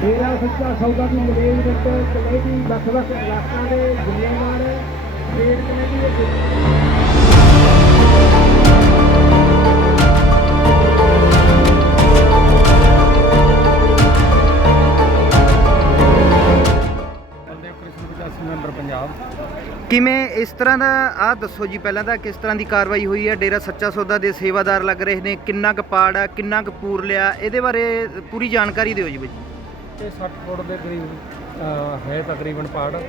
ਸੱਚਾ ਸੌਦਾ ਦੀ management committee ਵੱਖ-ਵੱਖ ਇਲਾਕਿਆਂ ਦੇ ਜ਼ਿਲ੍ਹਿਆਂਵਾਰ ਸਟੇਟ ਕਮੇਟੀ ਦੇ ਮੈਂਬਰ ਪੰਜਾਬ ਕਿਵੇਂ ਇਸ ਤਰ੍ਹਾਂ ਦਾ, ਆਹ ਦੱਸੋ ਜੀ ਪਹਿਲਾਂ ਤਾਂ ਕਿਸ ਤਰ੍ਹਾਂ ਦੀ ਕਾਰਵਾਈ ਹੋਈ ਹੈ? ਡੇਰਾ ਸੱਚਾ ਸੌਦਾ ਦੇ ਸੇਵਾਦਾਰ ਲੱਗ ਰਹੇ ਨੇ। ਕਿੰਨਾ ਕੁ ਪਾੜ ਆ, ਕਿੰਨਾ ਕੁ ਪੂਰ ਲਿਆ? ਇਹਦੇ ਬਾਰੇ ਪੂਰੀ ਜਾਣਕਾਰੀ ਦਿਓ ਜੀ ਬਾਈ। ਇਹ 60 ਫੁੱਟ ਦੇ ਕਰੀਬ ਹੈ ਤਕਰੀਬਨ ਪਹਾੜ।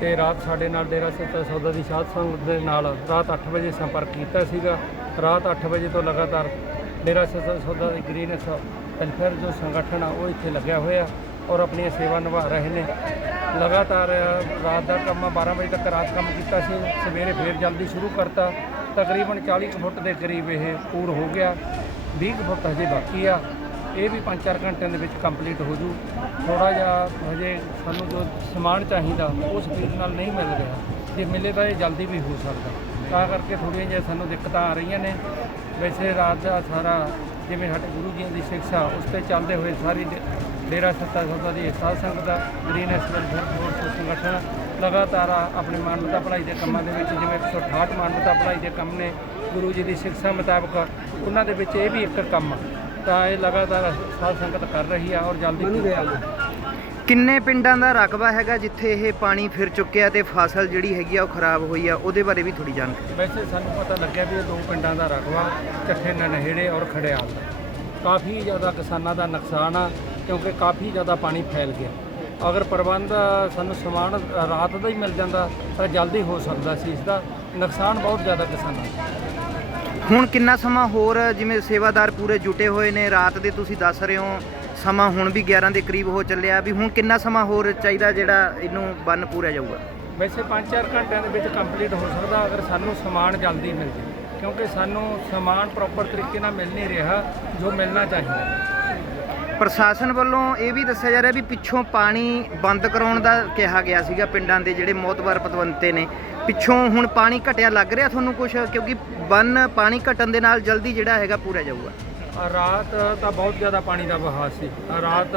ਤੇ ਰਾਤ ਸਾਡੇ ਨਾਲ ਡੇਰਾ ਸੱਚਾ ਸੌਦਾ ਦੀ ਸਾਧ ਸੰਗਤ ਦੇ ਨਾਲ ਰਾਤ 8 ਵਜੇ ਸੰਪਰਕ ਕੀਤਾ ਸੀਗਾ। ਰਾਤ 8 ਵਜੇ ਤੋਂ ਲਗਾਤਾਰ ਡੇਰਾ ਸੱਚਾ ਸੌਦਾ ਦੀ ਗ੍ਰੀਨਸ ਵੈਲਫੇਅਰ ਜੋ ਸੰਗਠਨ ਆ, ਉਹ ਇੱਥੇ ਲੱਗਿਆ ਹੋਇਆ ਔਰ ਆਪਣੀਆਂ ਸੇਵਾ ਨਿਭਾ ਰਹੇ ਨੇ। ਲਗਾਤਾਰ ਰਾਤ ਦਾ ਕੰਮ 12 ਵਜੇ ਤੱਕ ਰਾਤ ਕੰਮ ਕੀਤਾ ਸੀ। ਸਵੇਰੇ ਫੇਰ ਜਲਦੀ ਸ਼ੁਰੂ ਕਰਤਾ। ਤਕਰੀਬਨ 40 ਕੁ ਫੁੱਟ ਦੇ ਕਰੀਬ ਇਹ ਪੂਰ ਹੋ ਗਿਆ। 20 ਕੁ ਫੁੱਟ ਹਜੇ ਬਾਕੀ ਆ। ਇਹ ਵੀ 5-4 ਘੰਟਿਆਂ ਦੇ ਵਿੱਚ ਕੰਪਲੀਟ ਹੋ ਜੂ। ਥੋੜਾ ਜਿਹਾ ਹਜੇ ਸਾਨੂੰ ਜੋ ਸਮਾਨ ਚਾਹੀਦਾ ਉਹ ਸਪੀਡ ਨਾਲ ਨਹੀਂ ਮਿਲ ਰਿਹਾ। ਜੇ ਮਿਲੇ ਤਾਂ ਇਹ ਜਲਦੀ ਵੀ ਹੋ ਸਕਦਾ। ਤਾਂ ਕਰਕੇ ਥੋੜ੍ਹੀਆਂ ਜਿਹੀਆਂ ਸਾਨੂੰ ਦਿੱਕਤਾਂ ਆ ਰਹੀਆਂ ਨੇ। ਵੈਸੇ ਰਾਤ ਦਾ ਸਾਰਾ ਜਿਵੇਂ ਸਾਡੇ ਗੁਰੂ ਜੀ ਦੀ ਸਿੱਖਿਆ, ਉਸ ਤੇ ਚੱਲਦੇ ਹੋਏ ਸਾਰੀ ਡੇਰਾ ਸੱਤਾ ਸੌਦਾ ਦੀ ਸਾਧ ਸੰਗਤ ਦਾ, ਗ੍ਰੀਨ ਐਸਵੈਲ ਫੋਰਸ ਸੰਗਠਨ ਲਗਾਤਾਰ ਆਪਣੇ ਮਾਨਵਤਾ ਭਲਾਈ ਦੇ ਕੰਮਾਂ ਦੇ ਵਿੱਚ, ਜਿਵੇਂ 168 ਮਾਨਵਤਾ ਭਲਾਈ ਦੇ ਕੰਮ ਨੇ, ਗੁਰੂ ਜੀ ਦੀ ਸਿੱਖਿਆ ਮੁਤਾਬਕ, ਉਹਨਾਂ ਦੇ ਵਿੱਚ ਇਹ ਵੀ ਇੱਕ ਕੰਮ ਆ। ਤਾਂ ਇਹ ਲਗਾਤਾਰ ਸਾਧ ਸੰਗਤ ਕਰ ਰਹੀ ਆ ਔਰ ਜਲਦੀ ਕਿੰਨੇ ਪਿੰਡਾਂ ਦਾ ਰਕਬਾ ਹੈਗਾ ਜਿੱਥੇ ਇਹ ਪਾਣੀ ਫਿਰ ਚੁੱਕਿਆ ਤੇ ਫਸਲ ਜਿਹੜੀ ਹੈਗੀ ਆ ਉਹ ਖਰਾਬ ਹੋਈ ਆ? ਉਹਦੇ ਬਾਰੇ ਵੀ ਥੋੜੀ ਜਾਣਕਾਰੀ ਵੈਸੇ ਸਾਨੂੰ ਪਤਾ ਲੱਗਿਆ ਵੀ ਇਹ ਦੋ ਪਿੰਡਾਂ ਦਾ ਰਕਬਾ ਚੱਠੇ ਨਨਹੇੜੇ ਔਰ ਖੜਿਆਲ। ਦਾ ਕਾਫੀ ਜ਼ਿਆਦਾ ਕਿਸਾਨਾਂ ਦਾ ਨੁਕਸਾਨ ਆ ਕਿਉਂਕਿ ਕਾਫੀ ਜ਼ਿਆਦਾ ਪਾਣੀ ਫੈਲ ਗਿਆ। ਅਗਰ ਪ੍ਰਬੰਧ ਸਾਨੂੰ ਸਮਾਨ ਰਾਤ ਦਾ ਹੀ ਮਿਲ ਜਾਂਦਾ ਤਾਂ ਜਲਦੀ ਹੋ ਸਕਦਾ ਸੀ ਇਸ ਦਾ। ਨੁਕਸਾਨ ਬਹੁਤ ਜ਼ਿਆਦਾ ਕਿਸਾਨਾਂ ਦਾ। ਹੁਣ ਕਿੰਨਾ ਸਮਾਂ ਹੋਰ ਜਿਵੇਂ ਸੇਵਾਦਾਰ ਪੂਰੇ ਜੁਟੇ ਹੋਏ ਨੇ, ਰਾਤ ਦੇ ਤੁਸੀਂ ਦੱਸ ਰਹੇ ਹੋ, ਸਮਾਂ ਹੁਣ ਵੀ 11 ਦੇ ਕਰੀਬ ਹੋ ਚੱਲਿਆ ਵੀ ਹੁਣ ਕਿੰਨਾ ਸਮਾਂ ਹੋਰ ਚਾਹੀਦਾ ਜਿਹੜਾ ਇਹਨੂੰ ਬੰਨ ਪੂਰਿਆ ਜਾਊਗਾ? ਵੈਸੇ 5-4 ਘੰਟਿਆਂ ਦੇ ਵਿੱਚ ਕੰਪਲੀਟ ਹੋ ਸਕਦਾ ਅਗਰ ਸਾਨੂੰ ਸਮਾਨ ਜਲਦੀ ਮਿਲ ਜੇ, ਕਿਉਂਕਿ ਸਾਨੂੰ ਸਮਾਨ ਪ੍ਰੋਪਰ ਤਰੀਕੇ ਨਾਲ ਮਿਲ ਨਹੀਂ ਰਿਹਾ ਜੋ ਮਿਲਣਾ ਚਾਹੀਦਾ। ਪ੍ਰਸ਼ਾਸਨ ਵੱਲੋਂ ਇਹ ਵੀ ਦੱਸਿਆ ਜਾ ਰਿਹਾ ਵੀ ਪਿੱਛੋਂ ਪਾਣੀ ਬੰਦ ਕਰਾਉਣ ਦਾ ਕਿਹਾ ਗਿਆ ਸੀਗਾ ਪਿੰਡਾਂ ਦੇ ਜਿਹੜੇ ਮੋਤਬਰ ਪਤਵੰਤੇ ਨੇ। ਪਿੱਛੋਂ ਹੁਣ ਪਾਣੀ ਘਟਿਆ ਲੱਗ ਰਿਹਾ ਤੁਹਾਨੂੰ ਕੁਝ ਕਿਉਂਕਿ ਬੰਨ ਪਾਣੀ ਘਟਣ ਦੇ ਨਾਲ ਜਲਦੀ ਜਿਹੜਾ ਹੈਗਾ ਪੂਰਿਆ ਜਾਊਗਾ। ਰਾਤ ਤਾਂ ਬਹੁਤ ਜ਼ਿਆਦਾ ਪਾਣੀ ਦਾ ਵਹਾਅ ਸੀ। ਰਾਤ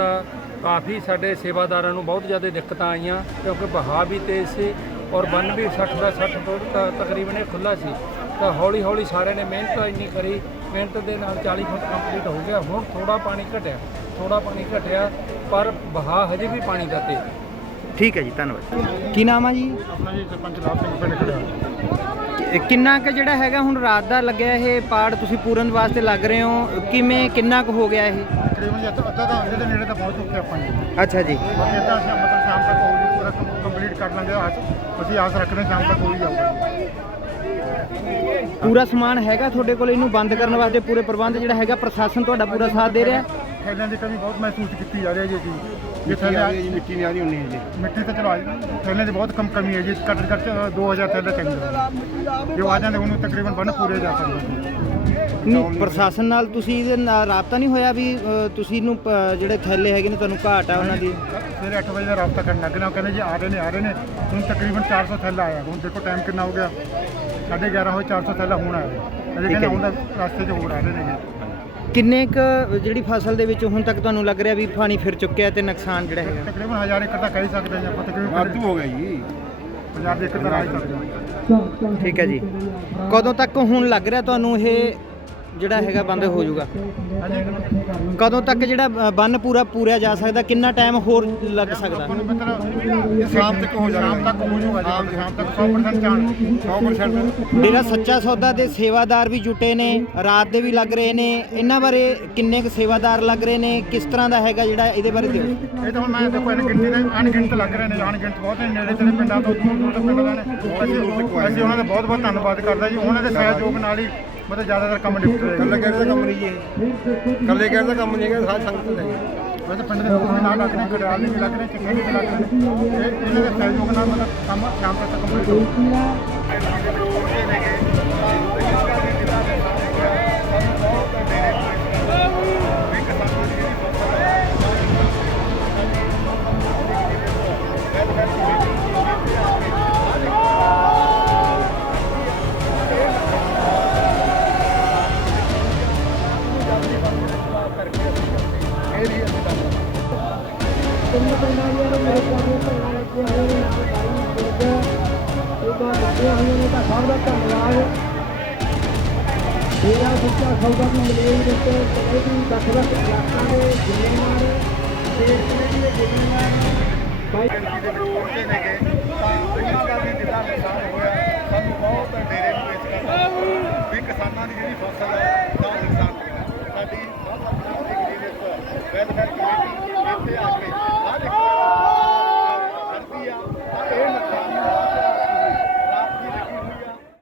ਕਾਫੀ ਸਾਡੇ ਸੇਵਾਦਾਰਾਂ ਨੂੰ ਬਹੁਤ ਜ਼ਿਆਦਾ ਦਿੱਕਤਾਂ ਆਈਆਂ ਕਿਉਂਕਿ ਵਹਾਅ ਵੀ ਤੇਜ਼ ਸੀ ਔਰ ਬੰਨ ਵੀ 60 ਦਾ 60 ਫੁੱਟ ਤਕਰੀਬਨ ਇਹ ਖੁੱਲਾ ਸੀ। ਤਾਂ ਹੌਲੀ ਹੌਲੀ ਸਾਰਿਆਂ ਨੇ ਮਿਹਨਤ ਇੰਨੀ ਕਰੀ। ਮਿਹਨਤ ਦੇ ਨਾਲ 40 ਫੁੱਟ ਕੰਪਲੀਟ ਹੋ ਗਿਆ। ਹੁਣ ਥੋੜਾ ਪਾਣੀ ਘਟਿਆ। ਥੋੜਾ ਪਾਣੀ ਘਟਿਆ ਪਰ ਵਹਾਅ ਹਜੇ ਵੀ ਪਾਣੀ ਦਾ ਤੇਜ਼। ਠੀਕ ਹੈ ਜੀ ਧੰਨਵਾਦ। ਕੀ ਨਾਮ ਆ ਜੀ? ਆਪਣਾ ਜੀ ਸਰਪੰਚ ਲਾਭ ਸਿੰਘ ਪਿੰਡ ਖੜਿਆ। ਕਿ- ਕਿੰਨਾ ਕੁ ਜਿਹੜਾ ਹੈਗਾ ਹੁਣ ਰਾਤ ਦਾ ਲੱਗਿਆ ਇਹ ਪਾੜ ਤੁਸੀਂ ਪੂਰਨ ਵਾਸਤੇ ਲੱਗ ਰਹੇ ਹੋ? ਕਿਵੇਂ ਕਿੰਨਾ ਕੁ ਹੋ ਗਿਆ ਇਹ? ਤਕਰੀਬਨ ਜੀ ਅੱਧਾ ਅੱਧਾ ਤਾਂ ਅੱਧੇ ਦੇ ਨੇੜੇ ਤਾਂ ਪਹੁੰਚ ਚੁੱਕੇ ਆਪਾਂ ਜੀ। ਅੱਛਾ ਜੀ। ਬਾਕੀ ਅੱਧਾ ਅਸੀਂ ਮਤਲਬ ਸ਼ਾਮ ਤੱਕ ਹੋ ਜੂ ਪੂਰਾ ਕੰਪਲੀਟ ਕਰ ਲਾਂਗੇ ਆਸ ਅਸੀਂ ਆਸ ਰੱਖਦੇ ਹਾਂ ਸ਼ਾਮ ਤੱਕ ਹੋ ਹੀ ਜਾਊਗਾ ਪੂਰਾ ਸਮਾਨ ਹੈਗਾ ਤੁਹਾਡੇ ਕੋਲ? ਇਹਨੂੰ ਬੰਦ ਕਰਨ ਵਾਸਤੇ ਪੂਰੇ ਪ੍ਰਬੰਧ ਜਿਹੜਾ ਹੈਗਾ ਪ੍ਰਸ਼ਾਸਨ ਤੁਹਾਡਾ ਪੂਰਾ ਸਾਥ ਦੇ ਰਿਹਾ? ਹੈ? ਥੈਲਿਆਂ ਦੀ ਕਮੀ ਬਹੁਤ ਮਹਿਸੂਸ ਕੀਤੀ ਜਾ ਰਹੀ ਹੈ ਜੀ ਜੇ ਥੈਲੇ ਆ ਜੀ ਮਿੱਟੀ ਨਹੀਂ ਆ ਰਹੀ ਹੁੰਨੀ ਹੈ ਜੀ। ਮਿੱਟੀ ਤਾਂ ਚਲੋ ਥੈਲਿਆਂ ਦੀ ਬਹੁਤ ਕਮ ਕਮੀ ਹੈ ਜੀ। ਘੱਟ ਤੋਂ ਘੱਟ 2000 ਥੈਲੇ ਚਾਹੀਦੇ ਜੋ ਆ ਜਾਂਦੇ ਉਹਨੂੰ ਤਕਰੀਬਨ ਬੰਨ ਪੂਰੇ ਜਾ ਸਕਦੇ ਨਹੀਂ ਪ੍ਰਸ਼ਾਸਨ ਨਾਲ ਤੁਸੀਂ ਇਹਦੇ ਨਾਲ ਰਾਬਤਾ ਨਹੀਂ ਹੋਇਆ ਵੀ ਅ, ਤੁਸੀਂ ਪ- ਜਿਹੜੇ ਥੈਲੇ ਹੈਗੇ ਨੇ ਤੁਹਾਨੂੰ ਘਾਟ ਆ ਉਹਨਾਂ ਦੀ? ਸਵੇਰੇ 8 ਵਜੇ ਦਾ ਰਾਬਤਾ ਕਰਨ ਲੱਗਣਾ ਉਹ ਕਹਿੰਦੇ ਜੀ ਆ ਰਹੇ ਨੇ ਆ ਰਹੇ ਨੇ। ਹੁਣ ਤਕਰੀਬਨ 400 ਥੈਲਾ ਆਇਆ। ਹੁਣ ਦੇਖੋ ਟਾਈਮ ਕਿੰਨਾ ਹੋ ਗਿਆ। 11:30 ਹੋਏ 400 ਥੈਲਾ ਹੁਣ ਆਇਆ। ਅਜੇ ਹੈ ਕਹਿੰਦੇ। ਹੁਣ ਰਸਤੇ 'ਚ ਹੋਰ ਆ ਰਹੇ ਨੇ ਜੀ। ਕਿੰਨੇ ਕ ਜਿਹੜੀ ਫਸਲ ਦੇ ਵਿੱਚ ਹੁਣ ਤੱਕ ਤੁਹਾਨੂੰ ਲੱਗ ਰਿਹਾ ਵੀ ਪਾਣੀ ਫਿਰ ਚੁੱਕਿਆ ਤੇ ਨੁਕਸਾਨ ਜਿਹੜਾ ਹੈਗਾ? ਤਕਰੀਬਨ 1000 ਏਕੜ ਤਾਂ ਕਹਿ ਸਕਦੇ ਹਾਂ ਆਪਾਂ ਤਕਰੀਬਨ ਵਾਧੂ ਹੋ ਗਿਆ ਜੀ। 50 ਏਕੜ ਤਾਂ ਰਾਜ ਠੀਕ ਹੈ ਜੀ। ਕਦੋਂ ਤੱਕ ਹੁਣ ਲੱਗ ਰਿਹਾ ਤੁਹਾਨੂੰ ਇਹ ਜਿਹੜਾ ਹੈਗਾ ਬੰਦ ਹੋ ਜਾਊਗਾ? ਕਦੋਂ ਤੱਕ ਜਿਹੜਾ ਬੰਨ ਪੂਰਾ ਪੂਰਿਆ ਜਾ ਸਕਦਾ? ਕਿੰਨਾ ਟਾਈਮ ਹੋਰ ਲੱਗ ਸਕਦਾ? ਆਪਾਂ ਨੂੰ ਮਤਲਬ ਇਹ ਸ਼ਾਮ ਤੱਕ ਹੋ ਜਾਣਾ। ਸ਼ਾਮ ਤੱਕ ਹੋ ਜਾਊਗਾ ਜੀ। ਸ਼ਾਮ ਤੱਕ 100% ਚਾਣ 100% ਡੇਰਾ ਸੱਚਾ ਸੌਦਾ ਦੇ ਸੇਵਾਦਾਰ ਵੀ ਜੁਟੇ ਨੇ ਰਾਤ ਦੇ ਵੀ ਲੱਗ ਰਹੇ ਨੇ। ਇਹਨਾਂ ਬਾਰੇ ਕਿੰਨੇ ਕੁ ਸੇਵਾਦਾਰ ਲੱਗ ਰਹੇ ਨੇ? ਕਿਸ ਤਰ੍ਹਾਂ ਦਾ ਹੈਗਾ ਜਿਹੜਾ ਇਹਦੇ ਬਾਰੇ ਦਿਓ? ਇਹ ਤਾਂ ਹੁਣ ਮੈਂ ਦੇਖੋ ਇਹਨਾਂ ਗਿਣਤੀ ਦੇ ਅਣਗਿਣਤ ਲੱਗ ਰਹੇ ਨੇ ਅਣਗਿਣਤ ਬਹੁਤ ਨੇ। ਨੇੜੇ ਤੇੜੇ ਪਿੰਡਾਂ ਤੋਂ ਦੂਰ ਦੂਰ ਦੇ ਪਿੰਡਾਂ ਦੇ ਨੇ। ਅਸੀਂ ਅਸੀਂ ਉਹਨਾਂ ਦਾ ਬਹੁਤ ਬਹੁਤ ਧੰਨਵਾਦ ਕਰਦਾ ਜੀ। ਉਹਨਾਂ ਦੇ ਸਹਿਯੋਗ ਨਾਲ ਹੀ ਮਤਲਬ ਜ਼ਿਆਦਾਤਰ ਕੰਮ ਨਿਪਟ ਰਿਹਾ ਕੱਲੇ ਗੇੜ ਦਾ ਕੰਮ ਨਹੀਂ ਜੀ। ਕੱਲੇ ਗੇੜ ਦਾ ਕੰਮ ਨਹੀਂ ਹੈਗਾ ਸਾਰੀ ਸੰਗਤ ਦਾ ਵੈਸੇ ਪਿੰਡ ਦੇ ਲੋਕ ਵੀ ਨਾਲ ਲੱਗ ਰਹੇ ਕੜਾਲ ਵੀ ਲੱਗ ਰਹੇ ਚਿੱਠੇ ਵੀ ਲੱਗ ਰਹੇ। ਇਹ ਇਹਨਾਂ ਦੇ ਸਹਿਯੋਗ ਨਾਲ ਮਤਲਬ ਕੰਮ ਸ਼ਾਮ ਤੱਕ ਕੰਪਲੀਟ ਹੋ ਲੱਗੀਆਂ ਹੋਈਆਂ ਨੇ ਦਾ ਧੰਨਵਾਦ। ਮੇਰਾ ਬੱਚਾ ਸੌਦਾ ਦੀ ਮਲੇਜ ਵਿੱਚ ਕਮੇਟੀ ਵੱਖ ਵੱਖ ਇਲਾਕਿਆਂ ਦੇ ਜ਼ਿੰਮੇਵਾਰ ਸਟੇਟ ਕਮੇਟੀ ਦੇ ਜ਼ਿੰਮੇਵਾਰ ਬਾਈ ਦੇ ਪਹੁੰਚੇ ਨੇਗੇ। ਤਾਂ ਉਹਨਾਂ ਦਾ ਵੀ ਜਿਹੜਾ ਨੁਕਸਾਨ ਹੋਇਆ, ਸਾਨੂੰ ਬਹੁਤ ਡੇਰੇ ਨੂੰ ਵੇਚ ਕਰਨਾ ਵੀ ਕਿਸਾਨਾਂ ਦੀ ਜਿਹੜੀ ਫਸਲ ਹੈ ਦਾ ਨੁਕਸਾਨ ਸਾਡੀ ਸਭ ਆਪਣਾ ਇੱਕ ਜਿਹਦੇ ਵੈਲਫੇਅਰ ਕਮੇਟੀ, ਇੱਥੇ ਆ ਕੇ